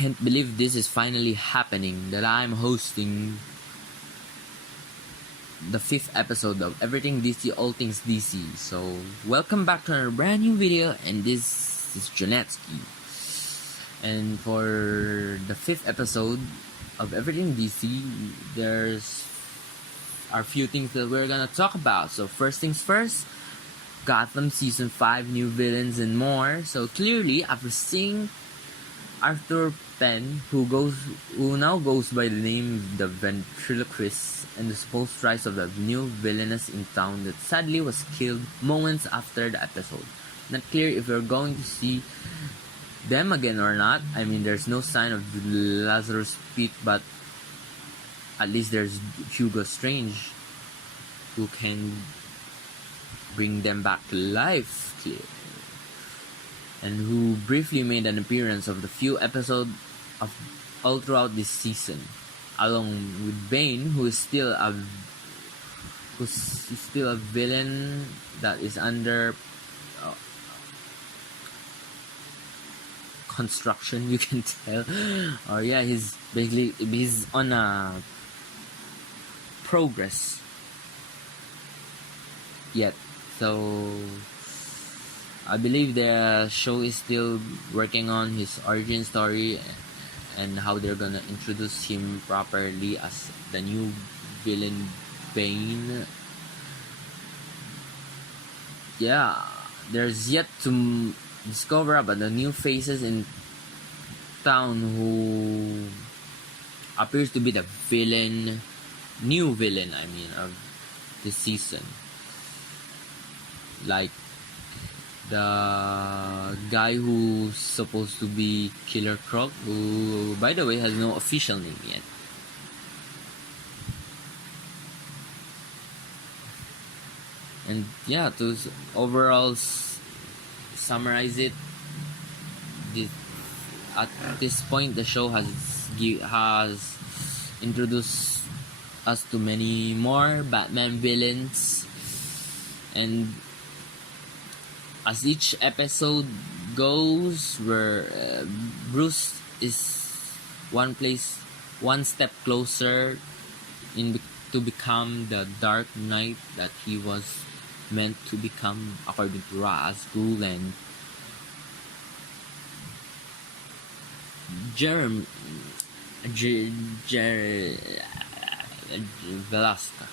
can't believe this is finally happening, that I'm hosting the 5th episode of Everything DC, All Things DC. So, welcome back to our brand new video, and this is Jonetzki. And for the 5th episode of Everything DC, there's a few things that we're gonna talk about. So, first things first, Gotham Season 5, new villains and more. So, clearly, after seeing Arthur Penn, who now goes by the name the Ventriloquist, and the supposed rise of the new villainess in town that sadly was killed moments after the episode. Not clear if we're going to see them again or not. I mean, there's no sign of Lazarus Pit, but at least there's Hugo Strange, who can bring them back to life, and who briefly made an appearance of the few episodes of all throughout this season, along with Bane, who is still a villain that is under construction, you can tell. Or yeah, he's on a progress yet. So I believe the show is still working on his origin story and how they're gonna introduce him properly as the new villain Bane. Yeah, there's yet to discover about the new faces in town who appears to be the new villain, of this season. Like the guy who's supposed to be Killer Croc, who, by the way, has no official name yet. And yeah, to overall summarize it, at this point, the show has introduced us to many more Batman villains, and as each episode goes, where Bruce is one step closer to become the Dark Knight that he was meant to become, according to Ra's al Ghul and Velasca.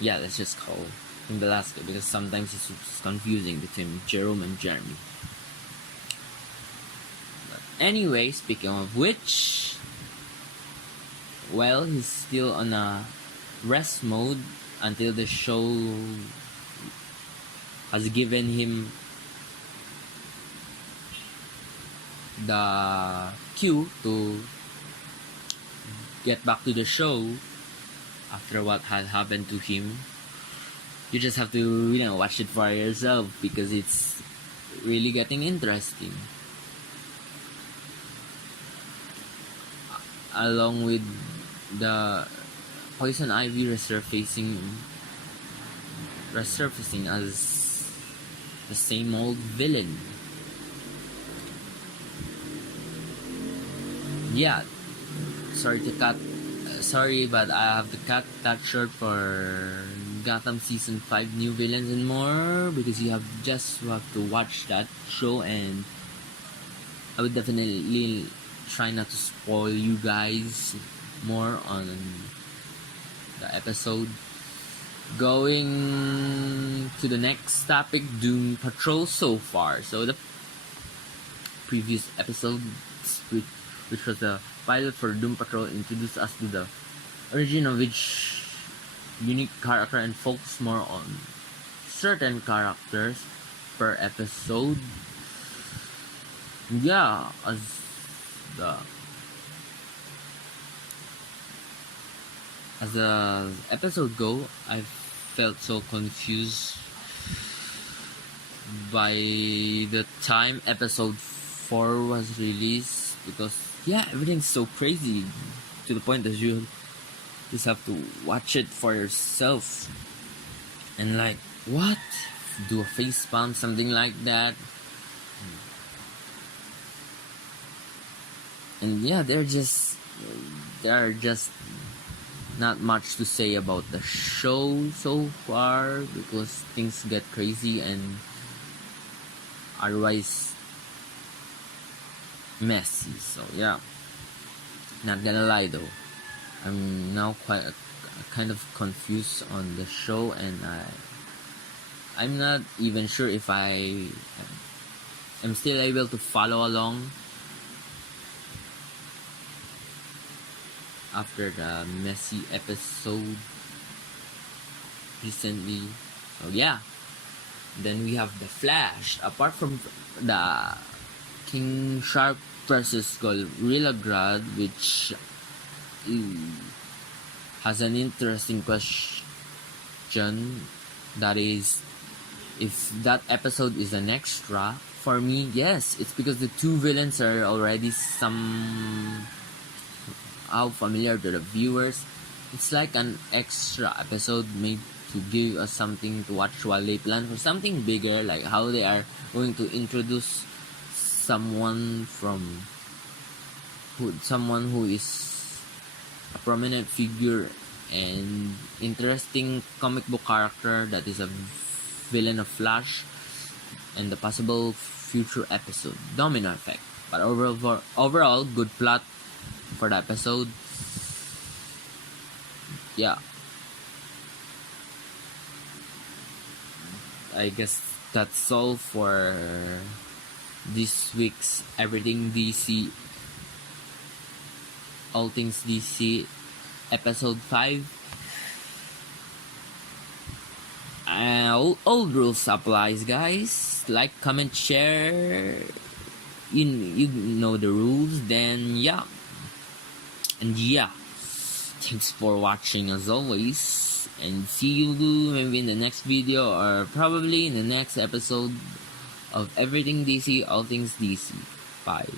Yeah, let's just call him Velasca, because sometimes it's confusing between Jerome and Jeremy. But anyway, speaking of which, well, he's still on a rest mode until the show has given him the cue to get back to the show after what had happened to him. You just have to, watch it for yourself, because it's really getting interesting. Along with the Poison Ivy resurfacing as the same old villain. Yeah, sorry, but I have to cut that short for Gotham Season 5 new villains and more, because you have to watch that show, and I would definitely try not to spoil you guys more on the episode. Going to the next topic, Doom Patrol so far. So the previous episode, which was the pilot for Doom Patrol, introduced us to the origin of each unique character and focus more on certain characters per episode. Yeah, as the episode go, I felt so confused by the time episode 4 was released, because everything's so crazy to the point that you just have to watch it for yourself and what? Do a face palm, something like that. And yeah, there are just not much to say about the show so far because things get crazy and otherwise messy. So yeah, not gonna lie though, I'm now quite kind of confused on the show, and I'm not even sure if I am still able to follow along after the messy episode recently. So yeah, then we have the Flash. Apart from the King Shark versus Gorilla Grodd, which has an interesting question, that is, if that episode is an extra. For me, yes, it's because the two villains are already somehow familiar to the viewers. It's like an extra episode made to give us something to watch while they plan for something bigger, like how they are going to introduce someone who is a prominent figure and interesting comic book character that is a villain of Flash, and the possible future episode domino effect. But overall good plot for the episode. Yeah, I guess that's all for this week's Everything DC, All Things DC episode 5. Old rules applies, guys. Like, comment, share. You know the rules. Then yeah, and yeah, thanks for watching as always, and see you maybe in the next video or probably in the next episode of Everything DC, All Things DC. Bye.